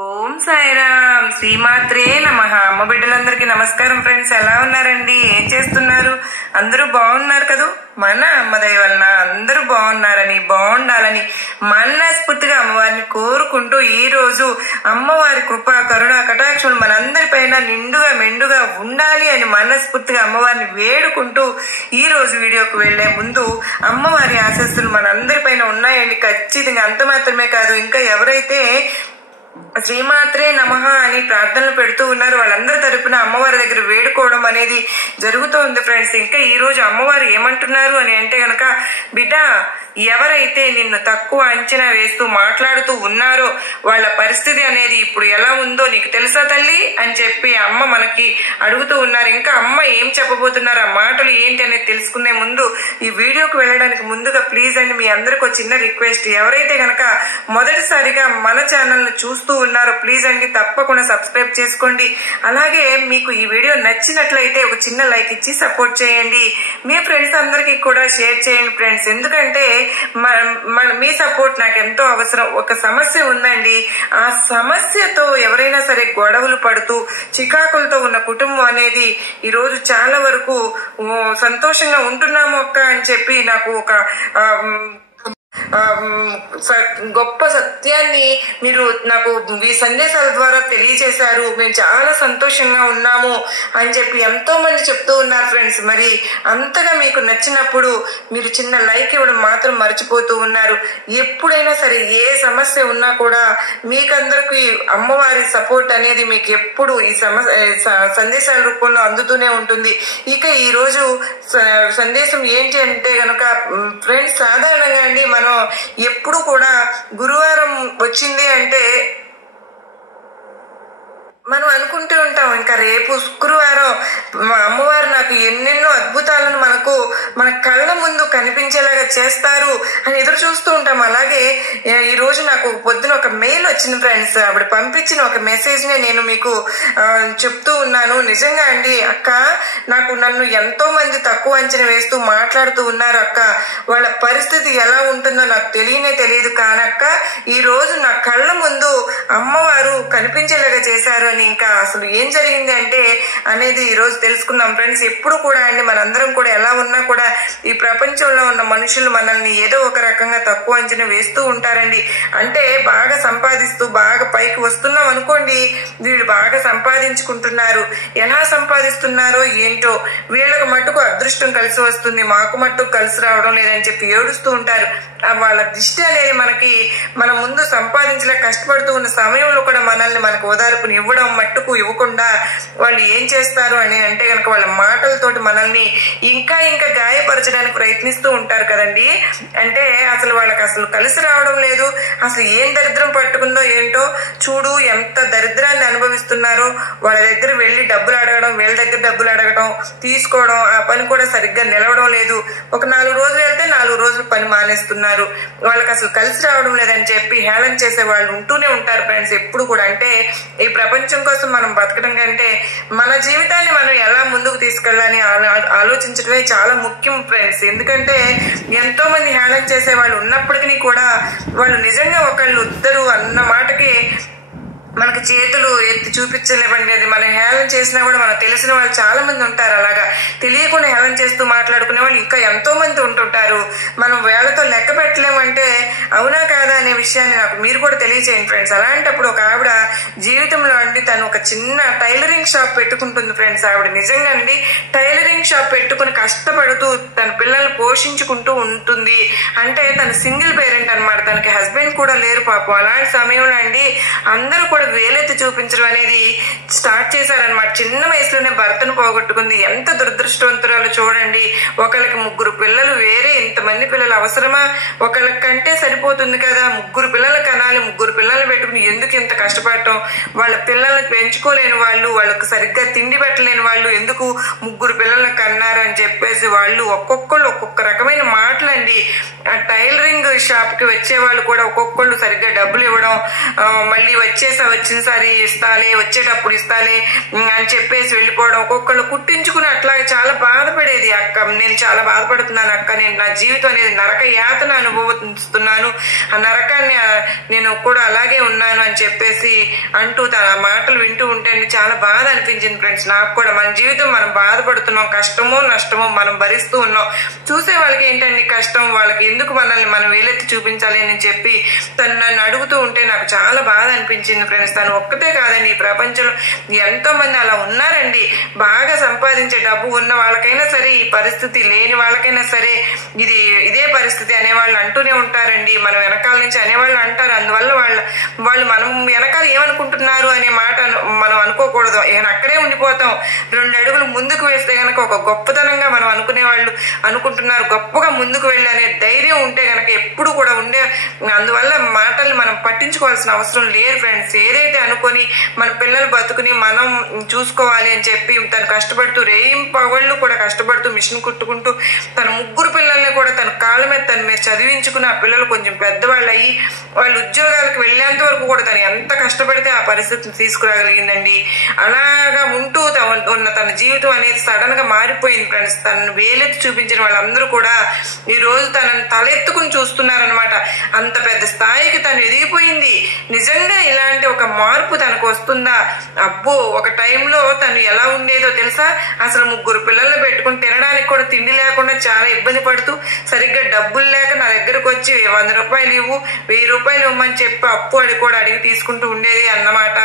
ఓం సాయిరామ్. శ్రీమాత్రే నమః. అమ్మ బిడ్డలందరికీ నమస్కారం ఫ్రెండ్స్. ఎలా ఉన్నారండి? ఏం చేస్తున్నారు? అందరూ బాగున్నారు కదూ? మన అమ్మ దయ వలన అందరూ బాగున్నారని, బాగుండాలని మనస్ఫూర్తిగా అమ్మవారిని కోరుకుంటూ ఈ రోజు అమ్మవారి కృప, కరుణ, కటాక్షలు మనందరిపైన నిండుగా మెండుగా ఉండాలి అని మనస్ఫూర్తిగా అమ్మవారిని వేడుకుంటూ ఈ రోజు వీడియోకి వెళ్లే ముందు అమ్మవారి ఆశీస్సులు మనందరిపైన ఉన్నాయండి ఖచ్చితంగా. అంత మాత్రమే కాదు, ఇంకా ఎవరైతే శ్రీమాత్రే నమః అని ప్రార్థనలు పెడుతూ ఉన్నారు వాళ్ళందరి తరపున అమ్మవారి దగ్గర వేడుకోవడం అనేది జరుగుతోంది ఫ్రెండ్స్. ఇంకా ఈ రోజు అమ్మవారు ఏమంటున్నారు అని అంటే గనక, బిడ్డ ఎవరైతే నిన్ను తక్కువ అంచనా వేస్తూ మాట్లాడుతూ ఉన్నారో వాళ్ళ పరిస్థితి అనేది ఇప్పుడు ఎలా ఉందో నీకు తెలుసా తల్లి అని చెప్పి అమ్మ మనకి అడుగుతూ ఉన్నారు. ఇంకా అమ్మ ఏం చెప్పబోతున్నారు, ఆ మాటలు ఏంటి అనేది తెలుసుకునే ముందు ఈ వీడియోకి వెళ్ళడానికి ముందుగా ప్లీజ్ అండి మీ అందరికి ఒక చిన్న రిక్వెస్ట్, ఎవరైతే గనక మొదటిసారిగా మన ఛానల్ ను చూస్తూ ఉన్నారో ప్లీజ్ అండి తప్పకుండా సబ్స్క్రైబ్ చేసుకోండి. అలాగే మీకు ఈ వీడియో నచ్చినట్లయితే ఒక చిన్న లైక్ ఇచ్చి సపోర్ట్ చేయండి. మీ ఫ్రెండ్స్ అందరికీ కూడా షేర్ చేయండి ఫ్రెండ్స్. ఎందుకంటే మీ సపోర్ట్ నాకు ఎంతో అవసరం. ఒక సమస్య ఉందండి, ఆ సమస్యతో ఎవరైనా సరే గొడవలు పడుతూ చికాకులతో ఉన్న కుటుంబం అనేది ఈ రోజు చాలా వరకు సంతోషంగా ఉంటున్నాము అక్క అని చెప్పి నాకు ఒక గొప్ప సత్యాన్ని మీరు నాకు ఈ సందేశాల ద్వారా తెలియజేశారు. మేము చాలా సంతోషంగా ఉన్నాము అని చెప్పి ఎంతో మంది చెప్తూ ఉన్నారు ఫ్రెండ్స్. మరి అంతగా మీకు నచ్చినప్పుడు మీరు చిన్న లైక్ ఇవ్వడం మాత్రం మర్చిపోతూ ఉన్నారు. ఎప్పుడైనా సరే ఏ సమస్య ఉన్నా కూడా మీకందరికి అమ్మవారి సపోర్ట్ అనేది మీకు ఎప్పుడు ఈ సందేశాల రూపంలో అందుతూనే ఉంటుంది. ఇక ఈ రోజు సందేశం ఏంటి అంటే గనక ఫ్రెండ్స్, సాధారణంగా అండి మనం ఎప్పుడు కూడా గురువారం వచ్చింది అంటే మనం అనుకుంటూ ఉంటాం ఇంకా రేపు శుక్రవారం అమ్మవారు నాకు ఎన్నెన్నో అద్భుతాలను మన కళ్ళ ముందు కనిపించేలాగా చేస్తారు అని ఎదురు చూస్తూ ఉంటాం. అలాగే ఈ రోజు నాకు పొద్దున ఒక మెయిల్ వచ్చింది ఫ్రెండ్స్. ఆవిడ పంపించిన ఒక మెసేజ్ నే నేను మీకు చెప్తూ ఉన్నాను. నిజంగా అండి అక్క, నన్ను ఎంతో మంది తక్కువ అంచనా వేస్తూ మాట్లాడుతూ ఉన్నారు అక్క, వాళ్ళ పరిస్థితి ఎలా ఉంటుందో నాకు తెలియదు కానక్క ఈ రోజు నా కళ్ళ ముందు అమ్మవారు కనిపించేలాగా చేశారు అని. ఇంకా అసలు ఏం జరిగింది అంటే అనేది ఈ రోజు తెలుసుకుందాం ఫ్రెండ్స్. ఎప్పుడు కూడా అండి మనందరం కూడా ఎలా ఉన్నా కూడా ఈ ప్రపంచంలో ఉన్న మనుషులు మనల్ని ఏదో ఒక రకంగా తక్కువ అంచనా వేస్తూ ఉంటారండి. అంటే బాగా సంపాదిస్తూ బాగా పైకి వస్తున్నాం అనుకోండి, వీళ్ళు బాగా సంపాదించుకుంటున్నారు, ఎలా సంపాదిస్తున్నారో ఏంటో, వీళ్ళకు మట్టుకు అదృష్టం కలిసి వస్తుంది, మాకు మట్టుకు కలిసి రావడం లేదని చెప్పి ఏడుస్తూ ఉంటారు. వాళ్ళ దిష్టి అనేది మన ముందు సంపాదించలే కష్టపడుతూ ఉన్న సమయంలో కూడా మనకు ఓదార్పుని ఇవ్వడం మట్టుకు ఇవ్వకుండా వాళ్ళు ఏం చేస్తారు అని అంటే కనుక వాళ్ళ మాటలతోటి మనల్ని ఇంకా గాయపరచడానికి ప్రయత్నిస్తూ ఉంటారు కదండి. అంటే అసలు వాళ్ళకి అసలు కలిసి రావడం లేదు, అసలు ఏం దరిద్రం పట్టుకుందో ఏంటో, చూడు ఎంత దరిద్రాన్ని అనుభవిస్తున్నారో, వాళ్ళ దగ్గర వెళ్ళి డబ్బులు అడగడం, వీళ్ళ దగ్గర డబ్బులు అడగడం, తీసుకోవడం, ఆ పని కూడా సరిగ్గా నిలవడం లేదు. ఒక 4 రోజులు వెళ్తే 4 రోజులు పని మానేస్తున్నారు, వాళ్ళకి అసలు కలిసి రావడం లేదని చెప్పి హేళన చేసే వాళ్ళు ఉంటూనే ఉంటారు ఫ్రెండ్స్ ఎప్పుడు కూడా. అంటే ఈ ప్రపంచం కోసం మనం బతకడం కంటే మన జీవితాన్ని మనం ఎలా ముందుకు తీసుకెళ్ళాలని ఆలోచించడమే చాలా ముఖ్యం ఫ్రెండ్స్. ఎందుకంటే ఎంతో మంది హేళన చేసే వాళ్ళు ఉన్నప్పటికీ కూడా వాళ్ళు నిజంగా ఒకళ్ళు ఇద్దరు అన్న మాటకి మనకి చేతులు ఎత్తి చూపించలేవండి. అది మనం హేళన చేసినా కూడా మనకు తెలిసిన వాళ్ళు చాలా మంది ఉంటారు. అలాగా తెలియకుండా హేళన చేస్తూ మాట్లాడుకునే వాళ్ళు ఇంకా ఎంతో మంది ఉంటుంటారు. మనం వేళతో లెక్క పెట్టలేమంటే అవునా కాదా అనే విషయాన్ని నాకు మీరు కూడా తెలియచేయండి ఫ్రెండ్స్. అలాంటప్పుడు ఒక ఆవిడ జీవితంలో అండి తను ఒక చిన్న టైలరింగ్ షాప్ పెట్టుకుంటుంది ఫ్రెండ్స్. ఆవిడ నిజంగా అండి టైలరింగ్ షాప్ పెట్టుకుని కష్టపడుతూ తన పిల్లల్ని పోషించుకుంటూ ఉంటుంది. అంటే తను సింగిల్ పేరెంట్ అనమాట, తనకి హస్బెండ్ కూడా లేరు పాపం. అలాంటి సమయంలో అండి అందరూ కూడా వేలెత్తి చూపించడం అనేది స్టార్ట్ చేశారనమాట. చిన్న వయసులోనే భర్తను పోగొట్టుకుంది. ఎంత దురదృష్టవంతురాలు చూడండి. ఒకళ్ళకి 3 పిల్లలు, వేరే ఇంతమంది పిల్లలు అవసరమా? ఒకళ్ళకంటే సరిపోతుంది కదా, 3 పిల్లలు కనాలి, 3 పిల్లలు పెట్టుకుని ఎందుకు ఇంత కష్టపడటం? వాళ్ళ పిల్లల్ని పెంచుకోలేని వాళ్ళు, వాళ్ళకు సరిగ్గా తిండి పెట్టలేని వాళ్ళు ఎందుకు 3 పిల్లలను కన్నారు అని చెప్పేసి వాళ్ళు ఒక్కొక్కళ్ళు ఒక్కొక్క రకమైన మాటలండి. ఆ టైలరింగ్ షాప్ కి వచ్చే వాళ్ళు కూడా ఒక్కొక్కళ్ళు సరిగ్గా డబ్బులు ఇవ్వడం, మళ్ళీ వచ్చినసారి ఇస్తాలే, వచ్చేటప్పుడు ఇస్తాలే అని చెప్పేసి వెళ్ళిపోవడం, ఒక్కొక్కళ్ళు కుట్టించుకుని అట్లా చాలా బాధపడేది. అక్క నేను చాలా బాధపడుతున్నాను అక్క, నేను నా జీవితం అనేది నరక యాతన అనుభవిస్తున్నాను, ఆ నరకాన్ని నేను కూడా అలాగే ఉన్నాను అని చెప్పేసి చెప్పేసి అంటూ తన మాటలు వింటూ ఉంటే చాలా బాధ అనిపించింది ఫ్రెండ్స్. నాకు కూడా మన జీవితం మనం బాధపడుతున్నాం, కష్టమో నష్టమో మనం భరిస్తూ ఉన్నాం. చూసే వాళ్ళకి ఏంటండి కష్టం, వాళ్ళకి ఎందుకు మనల్ని మనం వేలెత్తి చూపించాలి అని చెప్పి తను నన్ను అడుగుతూ ఉంటే నాకు చాలా బాధ అనిపించింది ఫ్రెండ్స్. తను ఒక్కతే కాదండి, ఈ ప్రపంచంలో ఎంతో మంది అలా ఉన్నారండి. బాగా సంపాదించే డబ్బు ఉన్న వాళ్ళకైనా సరే ఈ పరిస్థితి, లేని వాళ్ళకైనా సరే ఇదే పరిస్థితి అనేవాళ్ళు అంటూనే ఉంటారండి. మన వెనకాల నుంచి అనేవాళ్ళు అంటారు. అందువల్ల వాళ్ళు మనం వెనకాల ఏమనుకుంటున్నారు అనే మాట మనం అనుకోకూడదు. అక్కడే ఉండిపోతాం. 2 అడుగులు ముందుకు వేస్తే గనక ఒక గొప్పతనంగా మనం అనుకునేవాళ్ళు అనుకుంటున్నారు, గొప్పగా ముందుకు వెళ్ళి అనే ధైర్యం ఉంటే గనక ఎప్పుడు కూడా ఉండే. అందువల్ల మాటలు మనం పట్టించుకోవాల్సిన అవసరం లేదు ఫ్రెండ్స్. ఏదైతే అనుకొని మన పిల్లలు బతుకుని మనం చూసుకోవాలి అని చెప్పి తను కష్టపడుతూ రేయింపగళ్ళు కూడా కష్టపడుతూ మిషన్ కుట్టుకుంటూ తన 3 పిల్లల్ని కూడా తన కాళ్ళ మీద తన మీద చదివించుకుని ఆ పిల్లలు కొంచెం పెద్దవాళ్ళు అయ్యి వాళ్ళు ఉద్యోగాలకు వెళ్ళేంత వరకు కూడా తను ఎంత కష్టపడితే ఆ పరిస్థితిని తీసుకురాగలిగిందండి. అలాగా ఉంటూ ఉన్న తన జీవితం అనేది సడన్ గా మారిపోయింది ఫ్రెండ్స్. తనను వేలెత్తి చూపించిన వాళ్ళందరూ కూడా ఈ రోజు తనను తలెత్తుకుని చూస్తున్నారనమాట. అంత పెద్ద స్థాయికి తను ఎదిగిపోయింది. నిజంగా ఇలాంటి ఒక మార్పు తనకు వస్తుందా? అబ్బో, ఒక టైంలో తను ఎలా ఉండేదో తెలుసా? అసలు 3 పిల్లల్ని పెట్టుకుని తినడానికి కూడా తిండి లేకుండా చాలా ఇబ్బంది పడుతూ సరిగ్గా డబ్బులు లేక నా దగ్గరకు వచ్చి 100 రూపాయలు ఇవ్వు, 1000 రూపాయలు ఇవ్వమని చెప్పి అప్పు అడిగి తీసుకుంటూ ఉండేది అన్నమాట.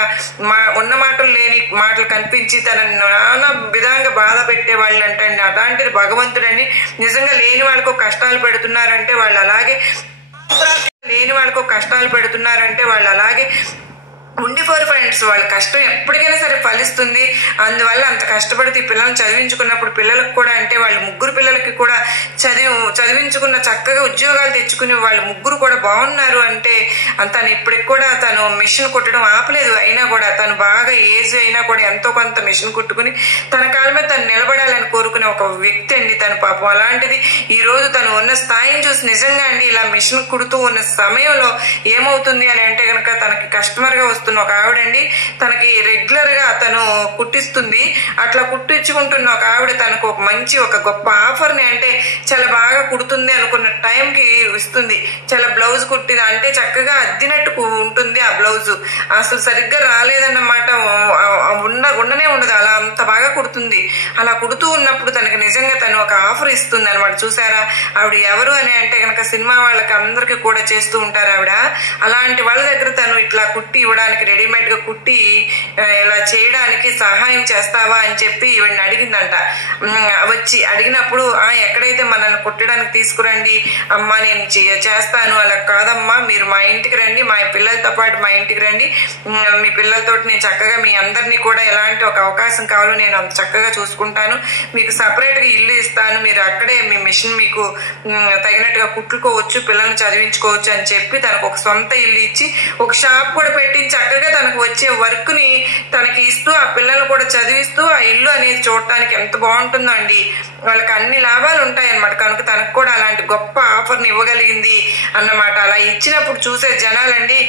ఉన్న మాటలు లేని మాటలు కనిపించి తన నానా విధంగా బాధ పెట్టేవాళ్ళు అంటండి. అలాంటిది భగవంతుడని నిజంగా లేని వాళ్ళకు కష్టాలు పెడుతున్నారంటే వాళ్ళు అలాగే ఉండిపోరు ఫ్రెండ్స్. వాళ్ళ కష్టం ఎప్పటికైనా సరే ఫలిస్తుంది. అందువల్ల అంత కష్టపడితే ఈ పిల్లల్ని చదివించుకున్నప్పుడు పిల్లలకు కూడా అంటే వాళ్ళ 3 పిల్లలకి కూడా చదివించుకున్న చక్కగా ఉద్యోగాలు తెచ్చుకుని వాళ్ళు 3 కూడా బాగున్నారు అంటే తను ఇప్పటికి కూడా తను మిషన్ కుట్టడం ఆపలేదు. అయినా కూడా తను బాగా ఏజ్ అయినా కూడా ఎంతో కొంత మిషన్ కుట్టుకుని తన కాళ్ళ మీద తను నిలబడాలని కోరుకునే ఒక వ్యక్తి అండి తను. పాపం అలాంటిది ఈ రోజు తను ఉన్న స్థాయిని చూసి నిజంగా అండి ఇలా మిషన్ కుడుతూ ఉన్న సమయంలో ఏమవుతుంది అని అంటే కనుక తనకి కస్టమర్ గా ఒక ఆవిడండి తనకి రెగ్యులర్ గా తను కుట్టిస్తుంది. అట్లా కుట్టించుకుంటున్న ఒక ఆవిడ తనకు ఒక గొప్ప ఆఫర్ ని అంటే చాలా బాగా కుడుతుంది అనుకున్న టైంకి ఇస్తుంది. చాలా బ్లౌజ్ కుట్టిన అంటే చక్కగా అద్దినట్టు ఉంటుంది ఆ బ్లౌజ్. అసలు సరిగ్గా రాలేదన్నమాట, ఉండనే ఉండదు. అలా అంత బాగా కుడుతుంది. అలా కుడుతూ ఉన్నప్పుడు తనకి నిజంగా తను ఒక ఆఫర్ ఇస్తుంది అనమాట. చూసారా ఆవిడ ఎవరు అని అంటే కనుక సినిమా వాళ్ళకి అందరికి కూడా చేస్తూ ఉంటారు ఆవిడ. అలాంటి వాళ్ళ దగ్గర తను ఇట్లా కుట్టి ఇవ్వడానికి రెడీమేడ్ గా కుట్టి ఇలా చేయడానికి సహాయం చేస్తావా అని చెప్పి ఈవిడ్ని అడిగిందంట. వచ్చి అడిగినప్పుడు ఎక్కడైతే మనల్ని కుట్టడానికి తీసుకురండి అమ్మా, నేను చేస్తాను. అలా కాదమ్మా, మీరు మా ఇంటికి రండి, మా పిల్లలతో పాటు మా ఇంటికి రండి, మీ పిల్లలతో నేను చక్కగా మీ అందరినీ కూడా ఎలాంటి ఒక అవకాశం కావాలో నేను అంత చక్కగా చూసుకుంటాను, మీకు సపరేట్ గా ఇల్లు ఇస్తాను, మీరు అక్కడే మీ మిషన్ మీకు తగినట్టుగా కుట్టుకోవచ్చు, పిల్లల్ని చదివించుకోవచ్చు అని చెప్పి తనకు ఒక సొంత ఇల్లు ఇచ్చి ఒక షాప్ కూడా పెట్టి చక్కగా తనకు వచ్చే వర్క్ ని తనకి ఇస్తూ ఆ పిల్లలు కూడా చదివిస్తూ ఆ ఇల్లు అనేది చూడటానికి ఎంత బాగుంటుందో అండి. వాళ్ళకి అన్ని లాభాలు ఉంటాయన్నమాట. కనుక తనకు కూడా అలాంటి గొప్ప ఆఫర్ ని ఇవ్వగలిగింది అన్నమాట. అలా ఇచ్చినప్పుడు చూసే జనాలండి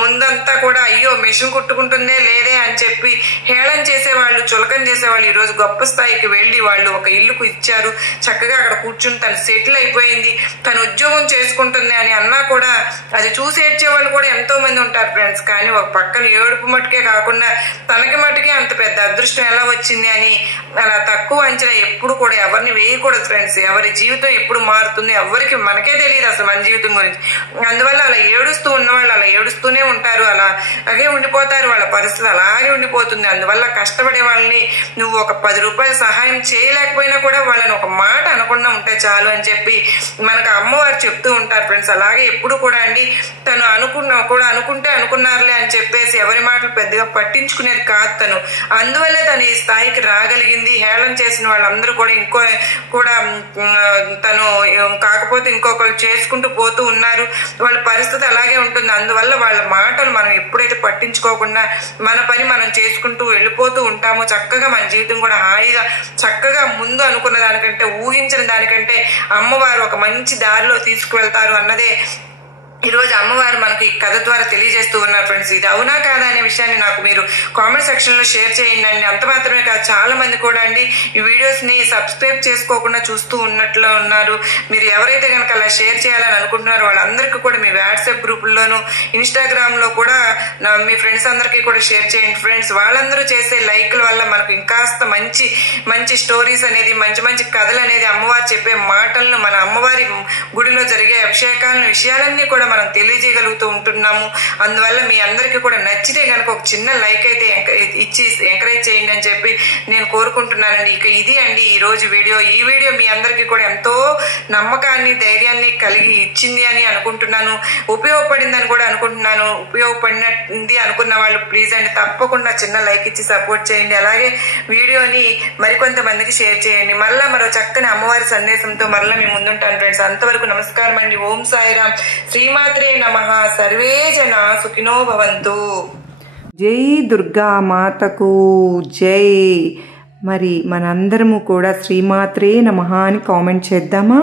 ముందంతా కూడా అయ్యో మిషన్ కుట్టుకుంటుందే లేదే అని చెప్పి హేళన చేసేవాళ్ళు, చులకన చేసేవాళ్ళు ఈ రోజు గొప్ప స్థాయికి వెళ్ళి వాళ్ళు ఒక ఇల్లుకు ఇచ్చారు. చక్కగా అక్కడ కూర్చుని తను సెటిల్ అయిపోయింది, తను ఉద్యోగం చేసుకుంటుంది అని అన్నా కూడా అది చూసి ఏడ్చేవాళ్ళు కూడా ఎంతో మంది ఉంటారు ఫ్రెండ్స్. కానీ ఒక పక్కన ఏడుపు మట్టుకే కాకుండా తనకి మట్టుకే అంత పెద్ద అదృష్టం ఎలా వచ్చింది అని అలా తక్కువ అంచనా ఎప్పుడు కూడా ఎవరిని వేయకూడదు ఫ్రెండ్స్. ఎవరి జీవితం ఎప్పుడు మారుతుంది ఎవరికి మనకే తెలియదు అసలు మన జీవితం గురించి. అందువల్ల అలా ఏడుస్తూ ఉన్నవాళ్ళు అలా ఏడుస్తూనే ఉంటారు, అలాగే ఉండిపోతారు, వాళ్ళ పరిస్థితి అలాగే ఉండిపోతుంది. అందువల్ల కష్టపడే వాళ్ళని నువ్వు ఒక 10 రూపాయలు సహాయం చేయలేకపోయినా కూడా వాళ్ళని ఒక మాట అనకుండా ఉంటే చాలు అని చెప్పి మనకు అమ్మవారు చెప్తూ ఉంటారు ఫ్రెండ్స్. అలాగే ఎప్పుడు కూడా అండి తను అనుకుంటే అనుకున్నారులే అని చెప్పేసి ఎవరి మాటలు పెద్దగా పట్టించుకునేది కాదు తను. అందువల్లే తను ఈ స్థాయికి రాగలిగింది. హేళన చేసిన వాళ్ళందరూ కూడా తను కాకపోతే ఇంకొకరు చేసుకుంటూ పోతూ ఉన్నారు. వాళ్ళ పరిస్థితి అలాగే ఉంటుంది. అందువల్ల వాళ్ళ మాటలు మనం ఎప్పుడైతే పట్టించుకోకుండా మన పని మనం చేసుకుంటూ వెళ్ళిపోతూ ఉంటామో చక్కగా మన జీవితం కూడా హాయిగా చక్కగా ముందు అనుకున్న దానికంటే ఊహించిన దానికంటే అమ్మవారు ఒక మంచి దారిలో తీసుకువెళ్తారు అన్నదే ఈరోజు అమ్మవారు మనకి ఈ కథ ద్వారా తెలియజేస్తూ ఉన్నారు ఫ్రెండ్స్. ఇది అవునా కాదా అనే విషయాన్ని నాకు మీరు కామెంట్ సెక్షన్ లో షేర్ చేయండి అండి. అంత మాత్రమే కాదు, చాలా మంది కూడా అండి ఈ వీడియోస్ ని సబ్స్క్రైబ్ చేసుకోకుండా చూస్తూ ఉన్నట్లు ఉన్నారు. మీరు ఎవరైతే కనుక అలా షేర్ చేయాలని అనుకుంటున్నారో వాళ్ళందరికీ కూడా మీ వాట్సాప్ గ్రూపుల్లోనూ ఇన్స్టాగ్రామ్ లో కూడా మీ ఫ్రెండ్స్ అందరికీ కూడా షేర్ చేయండి ఫ్రెండ్స్. వాళ్ళందరూ చేసే లైక్ల వల్ల మనకు ఇంకాస్త మంచి మంచి స్టోరీస్ అనేది, మంచి మంచి కథలు అనేది, అమ్మవారు చెప్పే మాటలను, మన అమ్మవారి గుడిలో జరిగే అభిషేకాలను, విషయాలన్నీ కూడా మనం తెలియజేయగలుగుతూ ఉంటున్నాము. అందువల్ల మీ అందరికీ కూడా నచ్చితే కనుక ఒక చిన్న లైక్ అయితే ఇచ్చి ఎంకరేజ్ చేయండి అని చెప్పి నేను కోరుకుంటున్నానండి. ఇక ఇది అండి ఈ రోజు వీడియో. ఈ వీడియో మీ అందరికీ కూడా ఎంతో నమ్మకాన్ని, ధైర్యాన్ని కలిగి ఇచ్చింది అని అనుకుంటున్నాను. ఉపయోగపడిందని కూడా అనుకుంటున్నాను. ఉపయోగపడినది అనుకున్న వాళ్ళు ప్లీజ్ అండి తప్పకుండా చిన్న లైక్ ఇచ్చి సపోర్ట్ చేయండి. అలాగే వీడియోని మరికొంతమందికి షేర్ చేయండి. మళ్ళా మరో చక్కని అమ్మవారి సందేశంతో మరలా మీ ముందుంటాను ఫ్రెండ్స్. అంతవరకు నమస్కారం అండి. ఓం సాయిరామ్. శ్రీమాత్రే నమః. సర్వే జన సుఖినో భవంతు. జై దుర్గా మాతకు జై. మరి మనందరము కూడా శ్రీమాత్రే నమః అని కామెంట్ చేద్దామా?